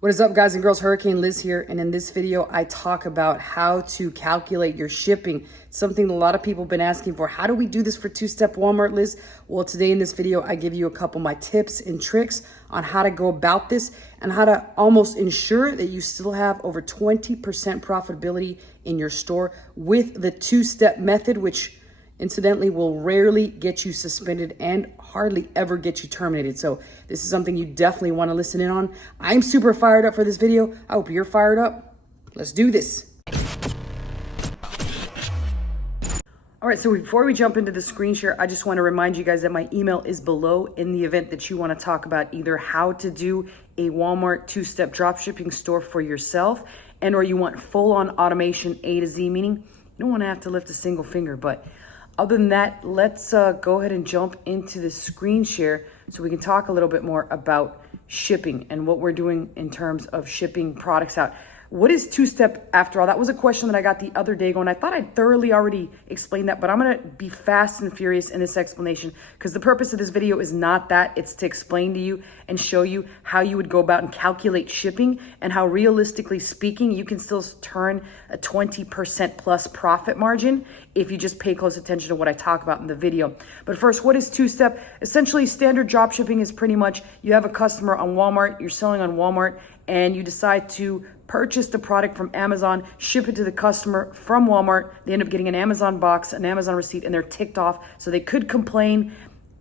What is up, guys and girls? Hurricane Liz here, and in this video I talk about how to calculate your shipping. It's something a lot of people have been asking for. How do we do this for two-step Walmart, Liz? Well, today in this video I give you a couple of my tips and tricks on how to go about this and how to almost ensure that you still have over 20% profitability in your store with the two-step method, which incidentally will rarely get you suspended and hardly ever get you terminated. So this is something you definitely want to listen in on. I'm super fired up for this video. I hope you're fired up. Let's do this. All right, so before we jump into the screen share, I just want to remind you guys that my email is below in the event that you want to talk about either how to do a Walmart two-step dropshipping store for yourself and or you want full-on automation A to Z, meaning you don't want to have to lift a single finger. But other than that, let's go ahead and jump into the screen share so we can talk a little bit more about shipping and what we're doing in terms of shipping products out. What is two-step after all? That was a question that I got the other day going. I thought I'd thoroughly already explained that, but I'm going to be fast and furious in this explanation because the purpose of this video is not that. It's to explain to you and show you how you would go about and calculate shipping and how realistically speaking, you can still turn a 20% plus profit margin if you just pay close attention to what I talk about in the video. But first, what is two-step? Essentially, standard dropshipping is pretty much you have a customer on Walmart, you're selling on Walmart, and you decide to purchase the product from Amazon, ship it to the customer from Walmart. They end up getting an Amazon box, an Amazon receipt, and they're ticked off. So they could complain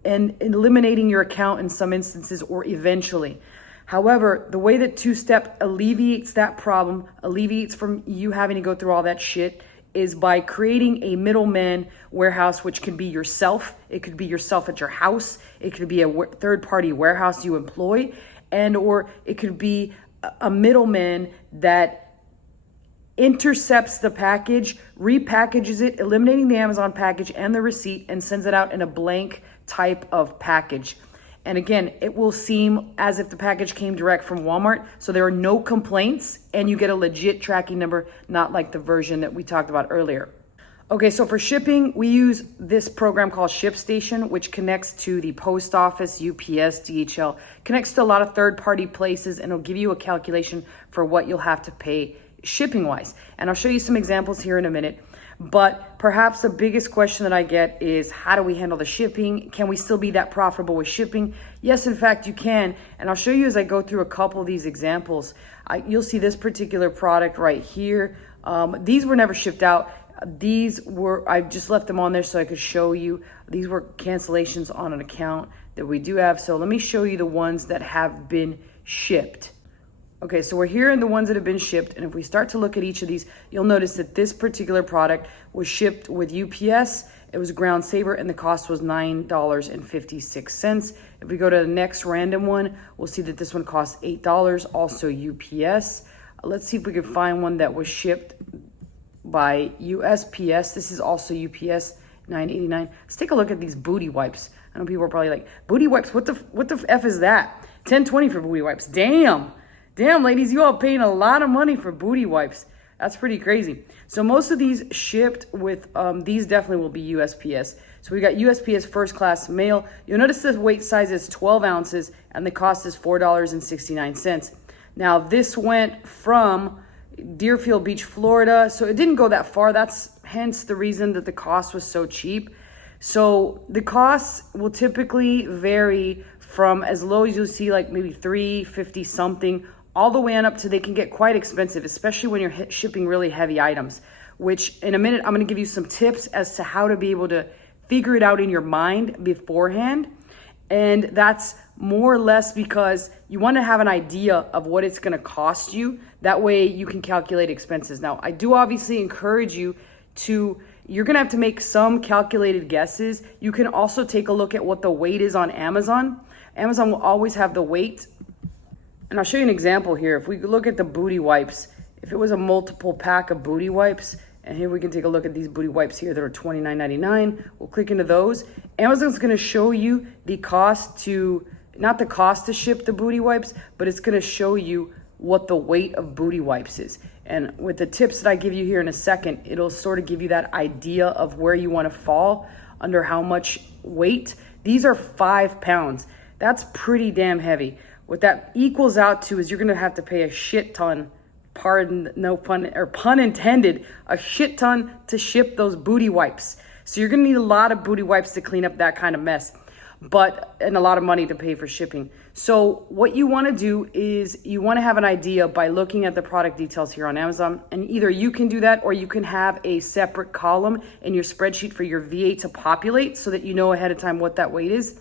and eliminating your account in some instances or eventually. However, the way that two-step alleviates that problem, alleviates from you having to go through all that shit, is by creating a middleman warehouse, which can be yourself. It could be yourself at your house. It could be a third-party warehouse you employ, and or it could be a middleman that intercepts the package, repackages it, eliminating the Amazon package and the receipt, and sends it out in a blank type of package. And again, it will seem as if the package came direct from Walmart, so there are no complaints and you get a legit tracking number, not like the version that we talked about earlier. Okay, so for shipping, we use this program called ShipStation, which connects to the post office, UPS, DHL, connects to a lot of third-party places, and it'll give you a calculation for what you'll have to pay shipping-wise. And I'll show you some examples here in a minute. But perhaps the biggest question that I get is, how do we handle the shipping? Can we still be that profitable with shipping? Yes, in fact, you can. And I'll show you as I go through a couple of these examples. You'll see this particular product right here. These were never shipped out. These were, I just left them on there so I could show you. These were cancellations on an account that we do have. So let me show you the ones that have been shipped. Okay, so we're here in the ones that have been shipped. And if we start to look at each of these, you'll notice that this particular product was shipped with UPS. It was Ground Saver and the cost was $9.56. If we go to the next random one, we'll see that this one costs $8, also UPS. Let's see if we can find one that was shipped by USPS. This is also UPS, $9.89. Let's take a look at these booty wipes. I know people are probably like, booty wipes, what the F is that? $10.20 for booty wipes. Damn, ladies, you all paying a lot of money for booty wipes. That's pretty crazy. So most of these shipped with, these definitely will be USPS. So we got USPS first class mail. You'll notice the weight size is 12 ounces and the cost is $4.69. Now this went from Deerfield Beach, Florida. So it didn't go that far. That's hence the reason that the cost was so cheap. So the costs will typically vary from as low as you'll see like maybe $3.50 something all the way on up to they can get quite expensive, especially when you're shipping really heavy items, which in a minute, I'm going to give you some tips as to how to be able to figure it out in your mind beforehand. And that's more or less because you want to have an idea of what it's going to cost you. That way you can calculate expenses. Now, I do obviously encourage you to, you're going to have to make some calculated guesses. You can also take a look at what the weight is on Amazon. Amazon will always have the weight. And I'll show you an example here. If we look at the booty wipes, if it was a multiple pack of booty wipes, and here we can take a look at these booty wipes here that are $29.99. We'll click into those. Amazon's going to show you the cost to, not the cost to ship the booty wipes, but it's going to show you what the weight of booty wipes is. And with the tips that I give you here in a second, it'll sort of give you that idea of where you want to fall under how much weight. These are 5 pounds. That's pretty damn heavy. What that equals out to is you're gonna have to pay a shit ton, pardon, no pun, or pun intended, a shit ton to ship those booty wipes. So you're gonna need a lot of booty wipes to clean up that kind of mess, and a lot of money to pay for shipping. So what you wanna do is you wanna have an idea by looking at the product details here on Amazon, and either you can do that or you can have a separate column in your spreadsheet for your VA to populate so that you know ahead of time what that weight is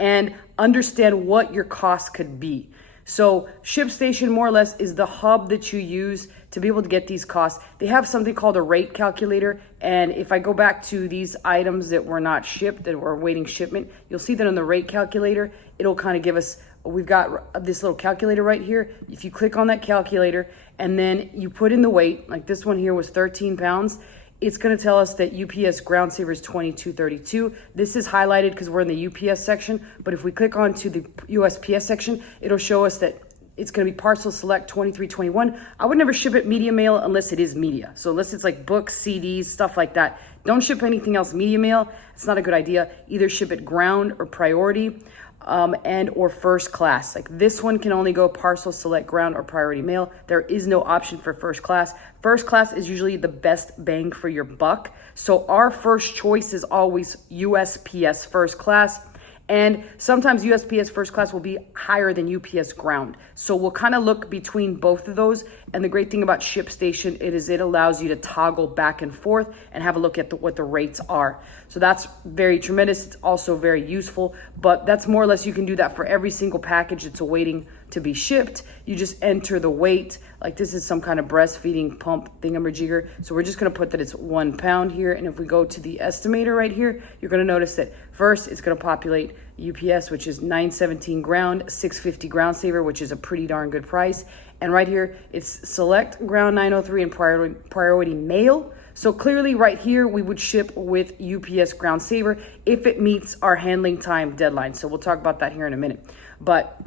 and understand what your cost could be. So ShipStation more or less is the hub that you use to be able to get these costs. They have something called a rate calculator. And if I go back to these items that were not shipped, that were awaiting shipment, you'll see that on the rate calculator, it'll kind of give us, we've got this little calculator right here. If you click on that calculator and then you put in the weight, like this one here was 13 pounds, it's going to tell us that UPS ground saver is 2232. This is highlighted because we're in the UPS section, but if we click on to the USPS section, it'll show us that it's going to be parcel select 2321. I would never ship it media mail unless it is media. So unless it's like books, CDs, stuff like that. Don't ship anything else media mail. It's not a good idea. Either ship it ground or priority. And or first class. Like this one can only go parcel select ground or priority mail. There is no option for first class. First class is usually the best bang for your buck. So our first choice is always USPS first class. And sometimes USPS first class will be higher than UPS ground. So we'll kind of look between both of those. And the great thing about ShipStation it allows you to toggle back and forth and have a look at what the rates are. So that's very tremendous. It's also very useful, but that's more or less, you can do that for every single package that's awaiting to be shipped. You just enter the weight. Like this is some kind of breastfeeding pump thingamajigger. So we're just gonna put that it's 1 pound here. And if we go to the estimator right here, you're gonna notice that first it's gonna populate UPS, which is 917 ground, 650 ground saver, which is a pretty darn good price. And right here, it's select ground 903 and priority mail. So clearly right here, we would ship with UPS ground saver if it meets our handling time deadline. So we'll talk about that here in a minute. But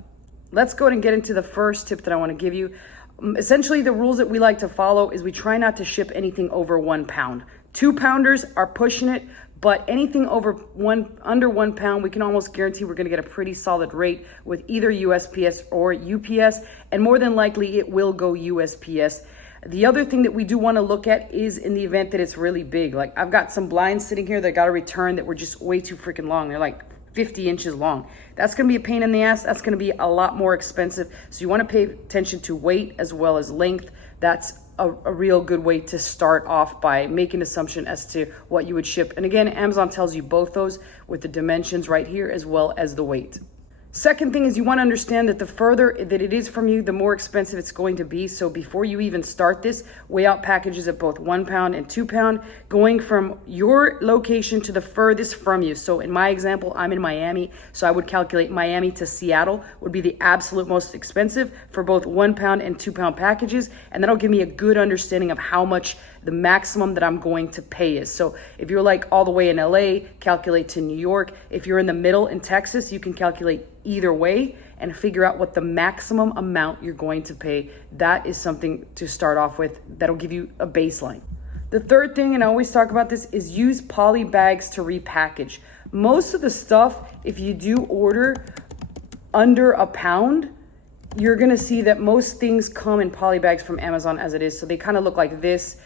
let's go ahead and get into the first tip that I want to give you. Essentially, the rules that we like to follow is we try not to ship anything over 1 pound. 2 pounders are pushing it, but anything under 1 pound, we can almost guarantee we're going to get a pretty solid rate with either USPS or UPS, and more than likely it will go USPS. The other thing that we do want to look at is in the event that it's really big. Like I've got some blinds sitting here that got a return that were just way too freaking long. They're like 50 inches long. That's going to be a pain in the ass. That's going to be a lot more expensive. So you want to pay attention to weight as well as length. That's a real good way to start off by making an assumption as to what you would ship. And again, Amazon tells you both those with the dimensions right here as well as the weight. Second thing is you want to understand that the further that it is from you, the more expensive it's going to be. So before you even start this, weigh out packages at both 1 pound and 2 pound, going from your location to the furthest from you. So in my example, I'm in Miami. So I would calculate Miami to Seattle would be the absolute most expensive for both 1 pound and 2 pound packages. And that'll give me a good understanding of how much the maximum that I'm going to pay is. So if you're like all the way in LA, calculate to New York. If you're in the middle in Texas, you can calculate either way and figure out what the maximum amount you're going to pay. That is something to start off with. That'll give you a baseline. The third thing, and I always talk about this, is use poly bags to repackage. Most of the stuff, if you do order under a pound, you're gonna see that most things come in poly bags from Amazon as it is. So they kind of look like this.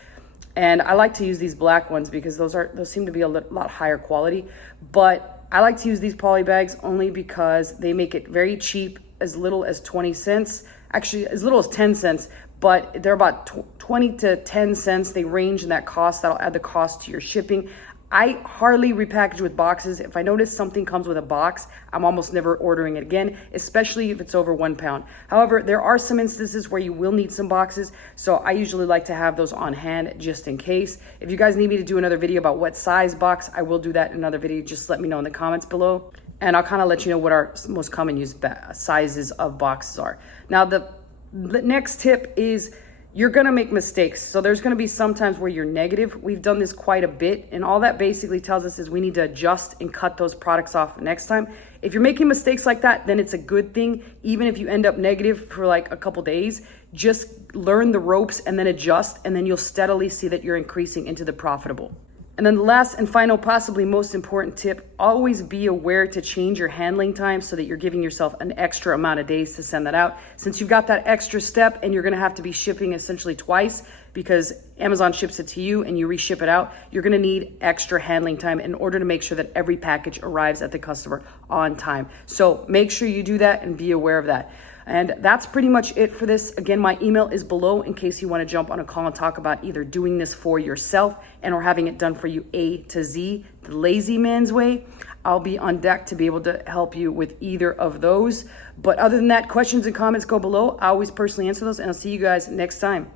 And I like to use these black ones because those seem to be a lot higher quality. But I like to use these poly bags only because they make it very cheap, as little as 20 cents. Actually, as little as 10 cents, but they're about 20 to 10 cents. They range in that cost. That'll add the cost to your shipping. I hardly repackage with boxes. If I notice something comes with a box, I'm almost never ordering it again, especially if it's over 1 pound. However, there are some instances where you will need some boxes, so I usually like to have those on hand just in case. If you guys need me to do another video about what size box, I will do that in another video. Just let me know in the comments below, and I'll kind of let you know what our most common use sizes of boxes are. Now, the next tip is you're gonna make mistakes. So there's gonna be some times where you're negative. We've done this quite a bit, and all that basically tells us is we need to adjust and cut those products off next time. If you're making mistakes like that, then it's a good thing. Even if you end up negative for like a couple days, just learn the ropes and then adjust, and then you'll steadily see that you're increasing into the profitable. And then the last and final, possibly most important tip, always be aware to change your handling time so that you're giving yourself an extra amount of days to send that out. Since you've got that extra step and you're gonna have to be shipping essentially twice because Amazon ships it to you and you reship it out, you're gonna need extra handling time in order to make sure that every package arrives at the customer on time. So make sure you do that and be aware of that. And that's pretty much it for this. Again, my email is below in case you want to jump on a call and talk about either doing this for yourself and or having it done for you A to Z, the lazy man's way. I'll be on deck to be able to help you with either of those. But other than that, questions and comments go below. I always personally answer those, and I'll see you guys next time.